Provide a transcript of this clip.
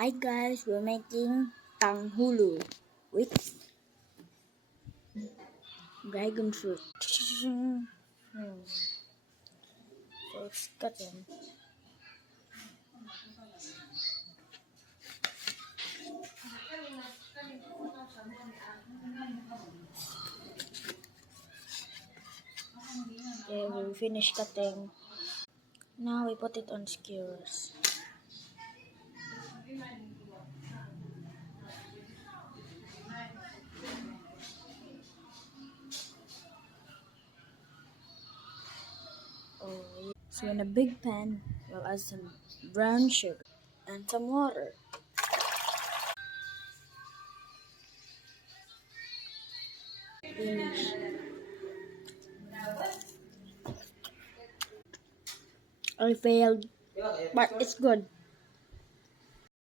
Hi guys, we're making tanghulu with dragon fruit. So it's cutting. Okay, we finished cutting. Now we put it on skewers. So in a big pan, we'll add some brown sugar and some water. Finish. I failed, but it's good.